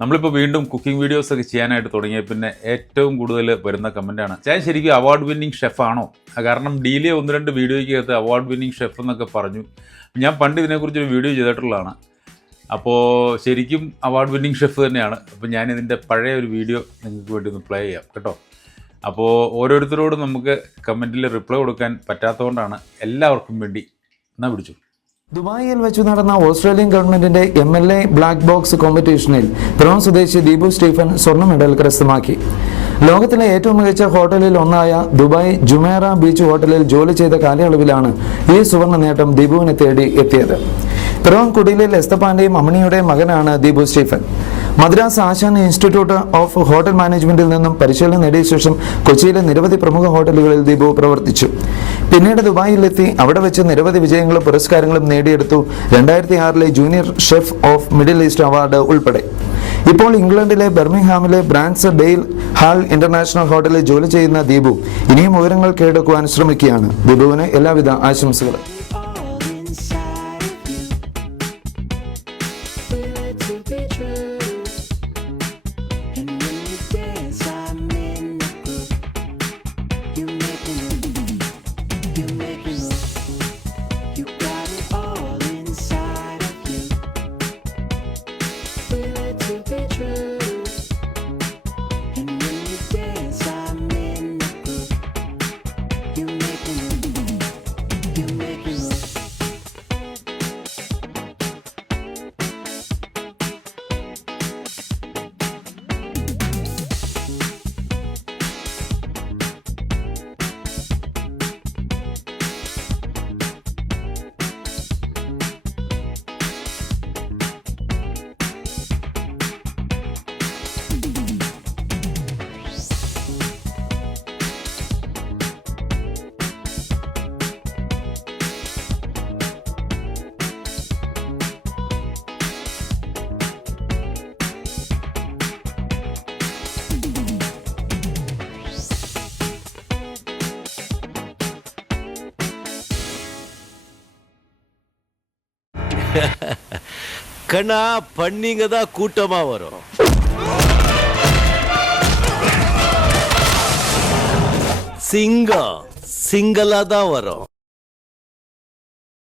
നമ്മളിപ്പോൾ വീണ്ടും cooking videos ഒക്കെ ചെയ്യാനായിട്ട് തുടങ്ങിയ പിന്നെ ഏറ്റവും കൂടുതൽ വരുന്ന കമന്റാണ് ഞാൻ ശരിക്കും അവാർഡ് വിന്നിങ് ഷെഫാണോ കാരണം ഡീലേ ഒന്ന് രണ്ട് വീഡിയോയ്ക്കകത്ത് അവാർഡ് വിന്നിങ് ഷെഫ് എന്നൊക്കെ പറഞ്ഞു. ഞാൻ പണ്ട് ഇതിനെക്കുറിച്ച് ഒരു വീഡിയോ ചെയ്തിട്ടുള്ളതാണ്. അപ്പോൾ ശരിക്കും അവാർഡ് വിന്നിങ് ഷെഫ് തന്നെയാണ്. അപ്പോൾ ഞാൻ ഇതിന്റെ പഴയ ഒരു വീഡിയോ നിങ്ങൾക്ക് വേണ്ടി ഒന്ന് പ്ലേ ചെയ്യാം കേട്ടോ. അപ്പോൾ ഓരോരുത്തരോടും നമുക്ക് കമന്റിൽ റിപ്ലൈ കൊടുക്കാൻ പറ്റാത്തതുകൊണ്ടാണ് എല്ലാവർക്കും വേണ്ടി. എന്നാ പിടിച്ചു? ദുബായിൽ വെച്ച് നടന്ന ഓസ്ട്രേലിയൻ ഗവൺമെന്റിന്റെ M L A black box കോമ്പറ്റീഷനിൽ Piravom സ്വദേശി ദീപു സ്റ്റീഫൻ സ്വർണ മെഡൽ കരസ്ഥമാക്കി. ലോകത്തിലെ ഏറ്റവും മികച്ച ഹോട്ടലിൽ ഒന്നായ ദുബായ് ജുമേറ ബീച്ച് ഹോട്ടലിൽ ജോലി ചെയ്ത കാലയളവിലാണ് ഈ സുവർണ നേട്ടം ദീപുവിനെ തേടി എത്തിയത്. പിറവം കുടിയിലെ എസ്തപ്പാന്റെയും അമ്മണിയുടെയും മകനാണ് Deepu Stephen. Madras Ashan institute of hotel മാനേജ്മെന്റിൽ നിന്നും പരിശീലനം നേടിയ ശേഷം കൊച്ചിയിലെ നിരവധി പ്രമുഖ ഹോട്ടലുകളിൽ ദീപു പ്രവർത്തിച്ചു. പിന്നീട് ദുബായിലെത്തി അവിടെ വെച്ച് നിരവധി വിജയങ്ങളും പുരസ്കാരങ്ങളും നേടിയെടുത്തു. രണ്ടായിരത്തി ആറിലെ junior chef of Middle East award ഉൾപ്പെടെ. ഇപ്പോൾ ഇംഗ്ലണ്ടിലെ ബെർമിംഗ്ഹാമിലെ ബ്രാൻസ് ഡെയിൽ ഹാൾ ഇന്റർനാഷണൽ ഹോട്ടലിൽ ജോലി ചെയ്യുന്ന ദീപു ഇനിയും ഉയരങ്ങൾ കീഴടക്കുവാൻ ശ്രമിക്കുകയാണ്. ദീപുവിന് എല്ലാവിധ ആശംസകളും. கண்ணா பண்ணிங்க தான் கூட்டமா வரும். சிங்கம் சிங்கலா தான் வரும்.